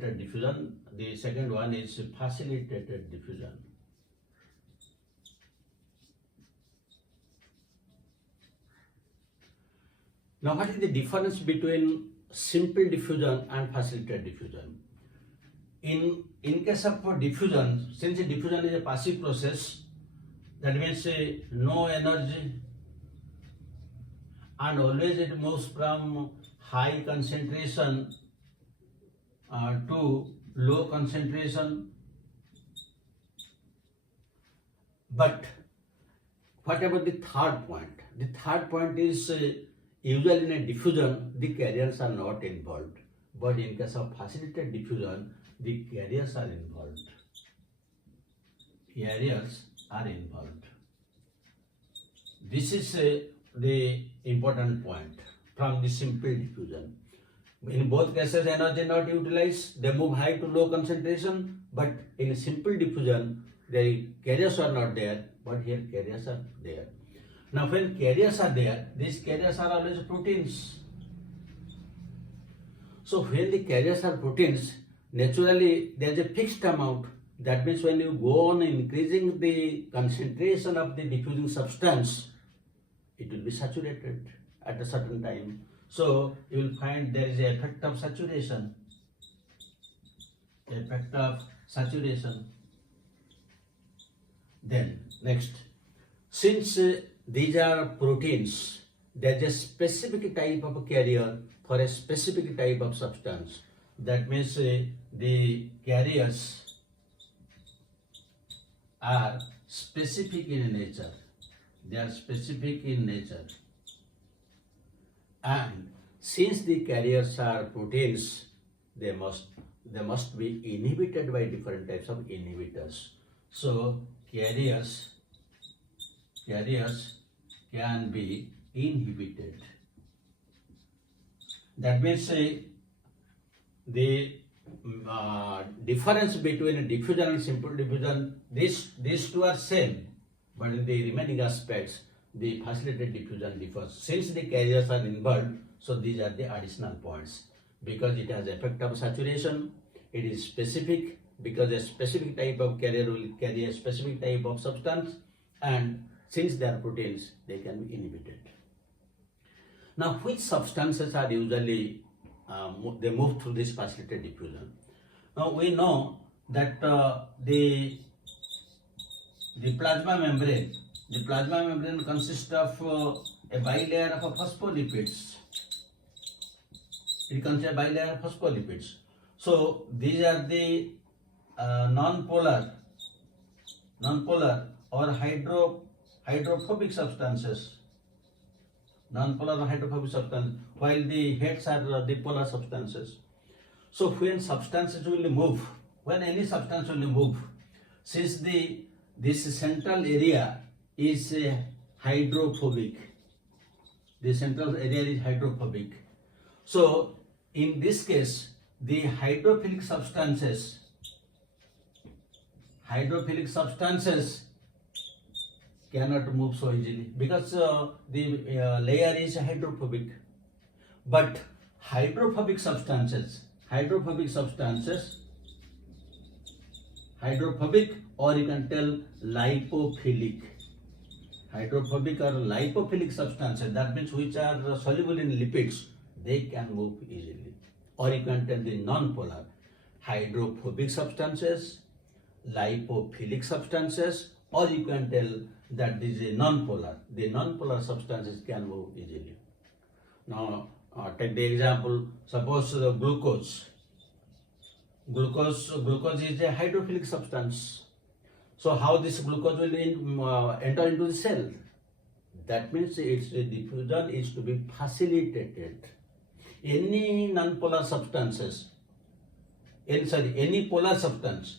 diffusion. The second one is facilitated diffusion. Now, what is the difference between simple diffusion and facilitated diffusion? In case of diffusion, since diffusion is a passive process, that means no energy, and always it moves from high concentration to low concentration. But what about the third point? The third point is usually in a diffusion, the carriers are not involved. But in case of facilitated diffusion, the carriers are involved. Carriers are involved. This is the important point from the simple diffusion. In both cases, energy not utilized, they move high to low concentration, but in a simple diffusion, the carriers are not there, but here carriers are there. Now, when carriers are there, these carriers are always proteins. So, when the carriers are proteins, naturally there is a fixed amount. That means when you go on increasing the concentration of the diffusing substance, it will be saturated at a certain time. So, you will find there is an effect of saturation. Effect of saturation. Then, next, since these are proteins, there is a specific type of carrier for a specific type of substance. That means the carriers are specific in nature. They are specific in nature. And since the carriers are proteins, they must be inhibited by different types of inhibitors. So carriers can be inhibited. That means the difference between diffusion and simple diffusion, these two are same, but in the remaining aspects, the facilitated diffusion differs. Since the carriers are involved, so these are the additional points. Because it has effect of saturation, it is specific, because a specific type of carrier will carry a specific type of substance, and since they are proteins, they can be inhibited. Now, which substances are usually they move through this facilitated diffusion? Now, we know that the plasma membrane consists of a bilayer of phospholipids. It consists of a bilayer of phospholipids. So these are the non-polar or hydrophobic substances. Non-polar or hydrophobic substances, while the heads are the polar substances. So when substances will move, when any substance will move, since this central area is hydrophobic, the central area is hydrophobic. So in this case, the hydrophilic substances cannot move so easily because the layer is hydrophobic. But hydrophobic substances, or you can tell lipophilic. Hydrophobic or lipophilic substances, that means which are soluble in lipids, they can move easily. Or you can tell the non-polar. Hydrophobic substances, lipophilic substances, or you can tell that this is non-polar. The non-polar substances can move easily. Now, take the example, suppose glucose. Glucose is a hydrophilic substance. So how this glucose will enter into the cell? That means its diffusion is to be facilitated. Any non-polar substances, any polar substance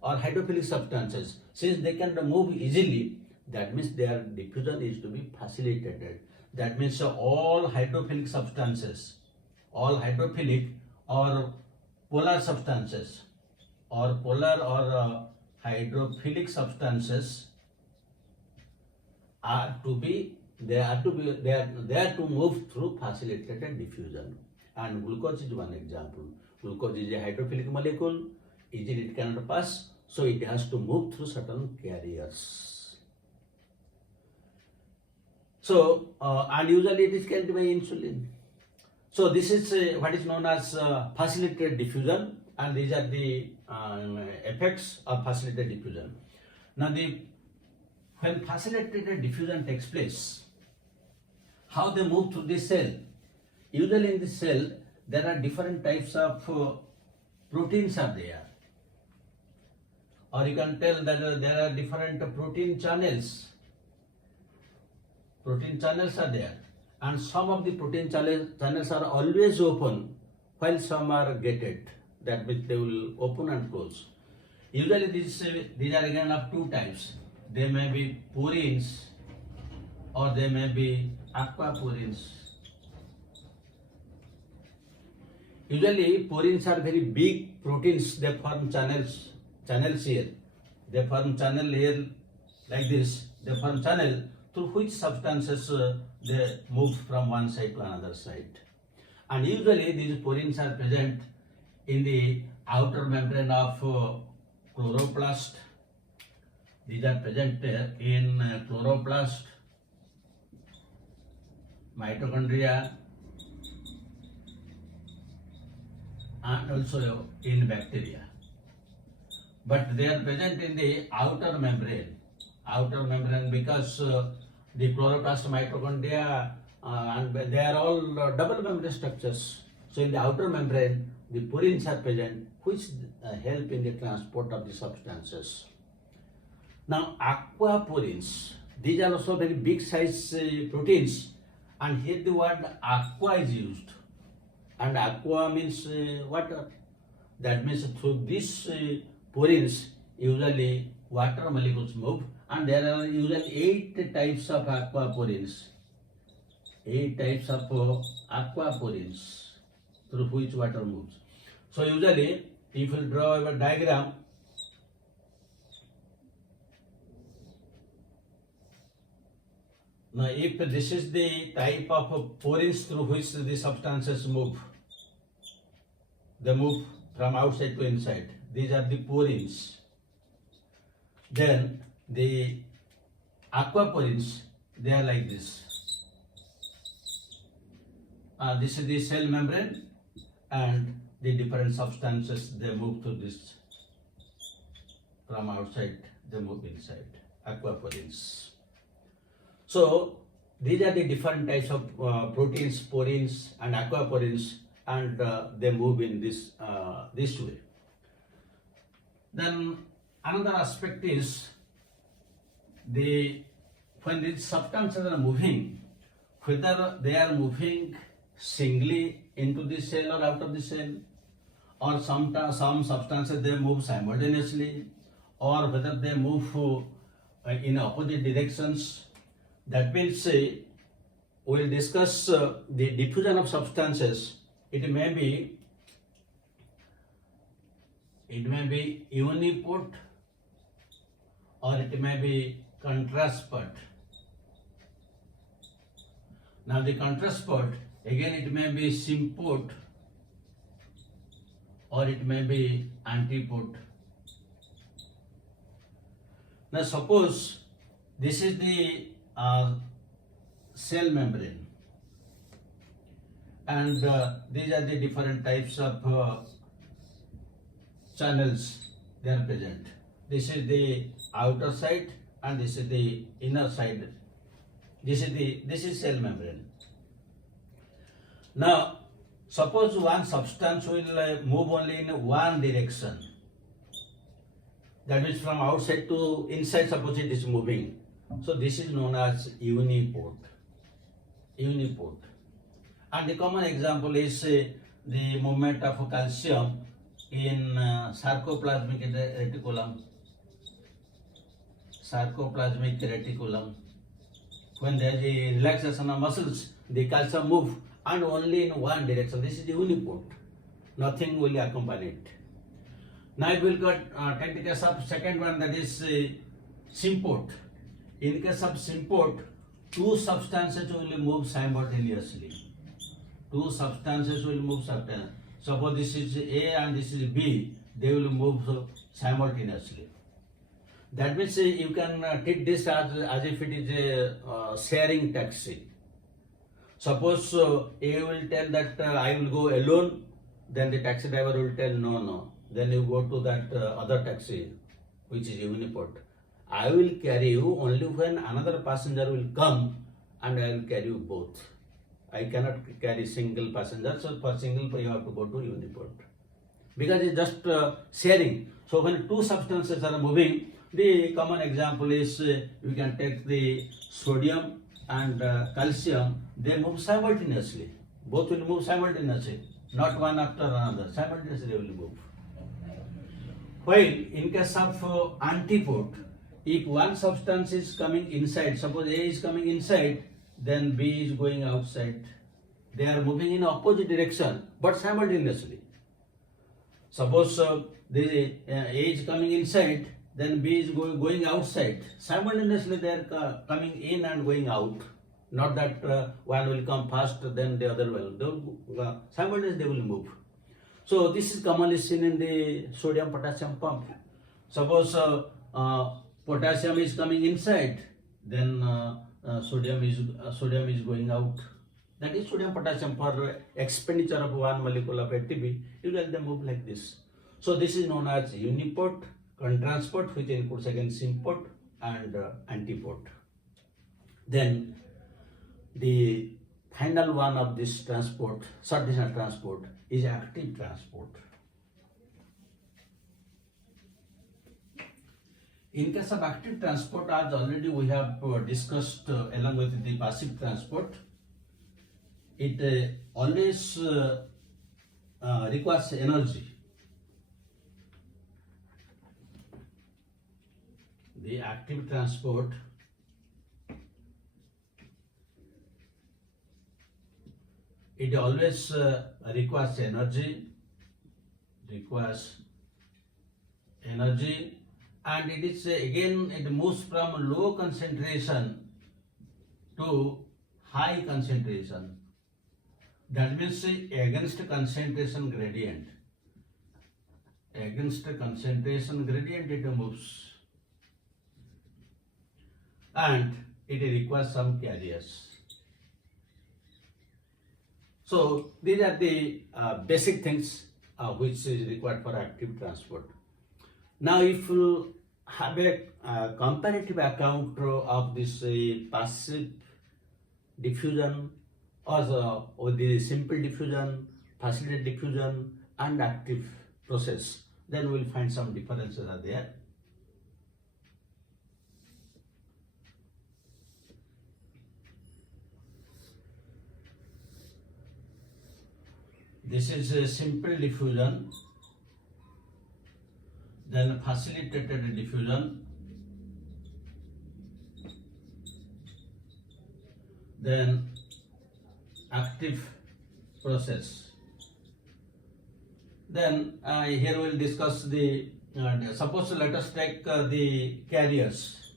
or hydrophilic substances, since they can move easily, that means their diffusion is to be facilitated. That means all hydrophilic substances, all hydrophilic or polar substances, or polar or hydrophilic substances are to move through facilitated diffusion. and glucose is one example. Glucose is a hydrophilic molecule, easily it cannot pass, so it has to move through certain carriers. So, and usually it is carried by insulin. So this is what is known as facilitated diffusion, and these are the effects of facilitated diffusion. Now, when facilitated diffusion takes place, how they move through the cell? Usually in the cell, there are different types of proteins are there. Or you can tell that there are different protein channels. Protein channels are there. And some of the protein channels are always open, while some are gated. That means they will open and close. Usually these are again of two types. They may be porins or they may be aquaporins. Usually porins are very big proteins. They form channels here. They form channel here like this. They form channel through which substances they move from one side to another side. And usually these porins are present in the outer membrane of chloroplast. These are present in chloroplast, mitochondria, and also in bacteria. But they are present in the outer membrane. Outer membrane because the chloroplast, mitochondria, and they are all double membrane structures. So in the outer membrane, the porins are present, which help in the transport of the substances. Now, aquaporins, these are also very big size proteins, and here the word aqua is used. And aqua means water. That means through these porins, usually water molecules move, and there are usually 8 types of aquaporins. 8 types of aquaporins through which water moves. So usually, if you draw a diagram, now if this is the type of porins through which the substances move, they move from outside to inside. These are the porins. Then the aquaporins, they are like this. This is the cell membrane, and the different substances, they move through this from outside, they move inside. Aquaporins. So these are the different types of proteins, porins, and aquaporins, and they move in this way. Then another aspect is when these substances are moving, whether they are moving singly into the cell or out of the cell, or some substances they move simultaneously, or whether they move in opposite directions. That means we will discuss the diffusion of substances. It may be uniport or it may be contransport. Now the contransport, again it may be symport or it may be antiport. Now suppose this is the cell membrane, and these are the different types of channels they are present. This is the outer side and this is the inner side. This is cell membrane. Now suppose one substance will move only in one direction. That means from outside to inside, suppose it is moving. So this is known as uniport. Uniport. And the common example is the movement of calcium in sarcoplasmic reticulum. Sarcoplasmic reticulum. When there is a relaxation of muscles, the calcium move and only in one direction. This is the uniport. Nothing will accompany it. Now we will take the case of second one, that is symport. In case of symport, two substances will move simultaneously. two substances will move substance. Suppose this is A and this is B, they will move simultaneously. That means you can take this as if it is a sharing taxi. Suppose A will tell that I will go alone, then the taxi driver will tell no. Then you go to that other taxi, which is uniport. I will carry you only when another passenger will come, and I will carry you both. I cannot carry single passenger, so for single you have to go to uniport. Because it's just sharing. So when two substances are moving, the common example is you can take the sodium and calcium, they move simultaneously. Both will move simultaneously, not one after another. Simultaneously they will move. While in case of antiport, if one substance is coming inside, suppose A is coming inside, then B is going outside. They are moving in opposite direction, but simultaneously. Suppose the A is coming inside, then B is going outside. Simultaneously they are coming in and going out. Not that one will come first, then the other will. Simultaneously they will move. So this is commonly seen in the sodium-potassium pump. Suppose potassium is coming inside, then sodium is going out. That is sodium-potassium. For expenditure of one molecule of ATP, you let them move like this. So this is known as uniport, contransport, which includes again symport and antiport. Then the final one of this transport, short distance transport, is active transport. In case of active transport, as already we have discussed along with the passive transport, it always requires energy. The active transport it always requires energy, and it is again it moves from low concentration to high concentration. That means against concentration gradient. Against concentration gradient it moves, and it requires some carriers. So these are the basic things which is required for active transport. Now if you have a comparative account of this passive diffusion or the simple diffusion, facilitated diffusion and active process, then we will find some differences are there. This is a simple diffusion, then facilitated diffusion, then active process. Then here we will discuss the, suppose let us take the carriers.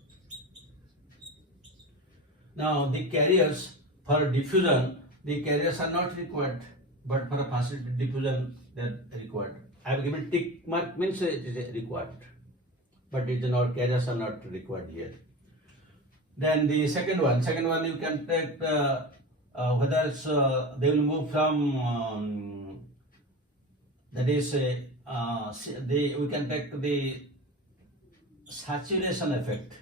Now the carriers for diffusion, the carriers are not required, but for a facilitated diffusion they are required. I have given tick mark, means it is required, but it is not, carriers are not required here. Then the second one you can take whether it's, they will move from that is we can take the saturation effect.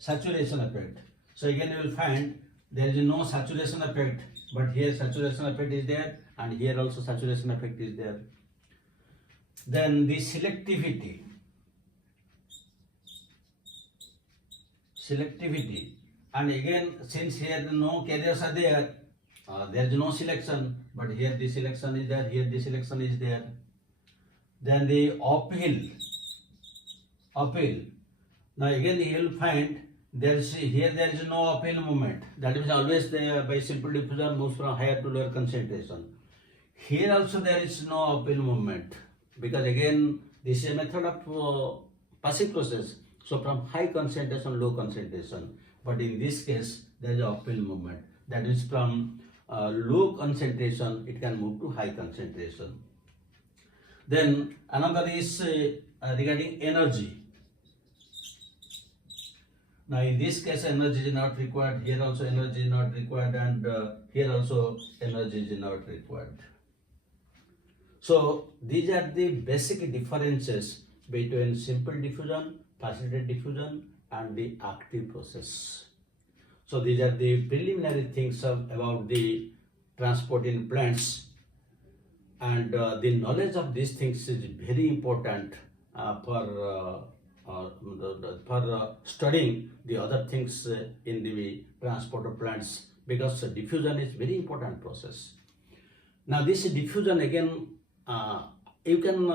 So again you will find there is no saturation effect, but here saturation effect is there, and here also saturation effect is there. Then the selectivity, and again since here no carriers are there, there is no selection, but here the selection is there, here the selection is there. Then the uphill. Now again you will find there is no uphill movement. That is always there by simple diffusion moves from higher to lower concentration. Here also there is no uphill movement, because again this is a method of passive process. So from high concentration, low concentration. But in this case there is uphill movement. That is from low concentration, it can move to high concentration. Then another is regarding energy. Now in this case energy is not required, here also energy is not required, and here also energy is not required. So these are the basic differences between simple diffusion, facilitated diffusion, and the active process. So these are the preliminary things about the transport in plants, and the knowledge of these things is very important for studying the other things in the transport of plants, because diffusion is very important process. Now this diffusion again, you can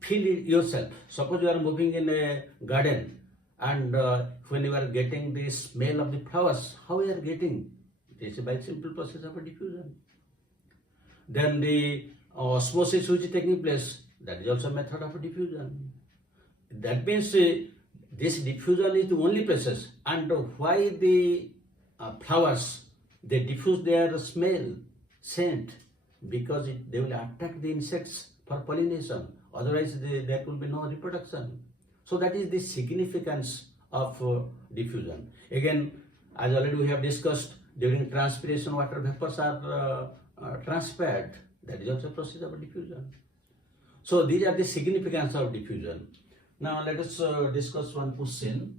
feel it yourself. Suppose you are moving in a garden, and when you are getting the smell of the flowers, how you are getting? It is by simple process of diffusion. Then the osmosis which is taking place, that is also a method of diffusion. That means this diffusion is the only process. And why the flowers, they diffuse their smell, scent? Because they will attract the insects for pollination. Otherwise there will be no reproduction. So that is the significance of diffusion. Again, as already we have discussed, during transpiration water vapors are transpired. That is also a process of diffusion. So these are the significance of diffusion. Now let us discuss one question.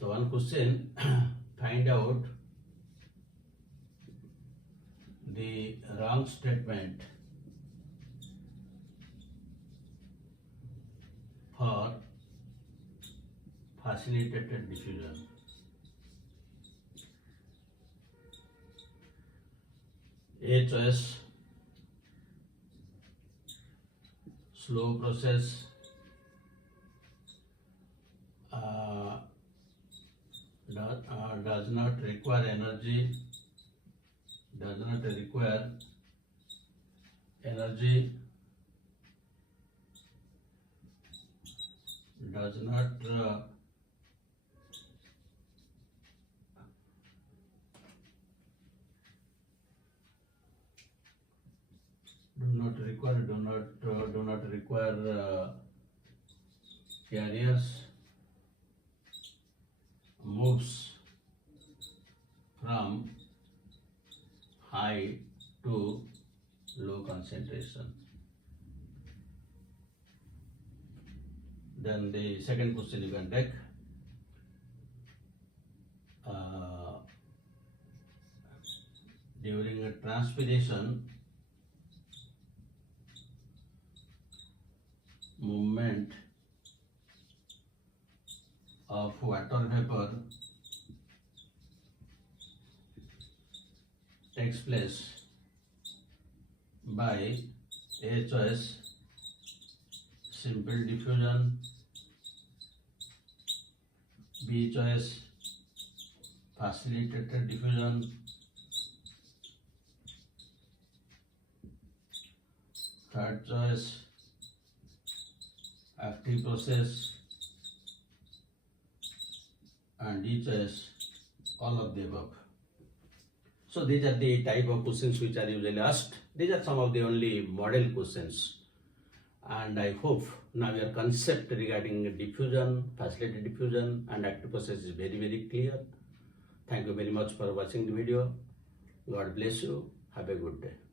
So one question, find out the wrong statement for facilitated diffusion. A choice, slow process, does not require energy, does not require energy, does not do not require carriers, moves from high to low concentration. Then the second question you can take. During a transpiration, movement of water vapor takes place by A choice, simple diffusion, B choice, facilitated diffusion, third choice, active process, and D choice, all of the above. So these are the type of questions which are usually asked. These are some of the only model questions. And I hope now your concept regarding diffusion, facilitated diffusion, and active process is very, very clear. Thank you very much for watching the video. God bless you. Have a good day.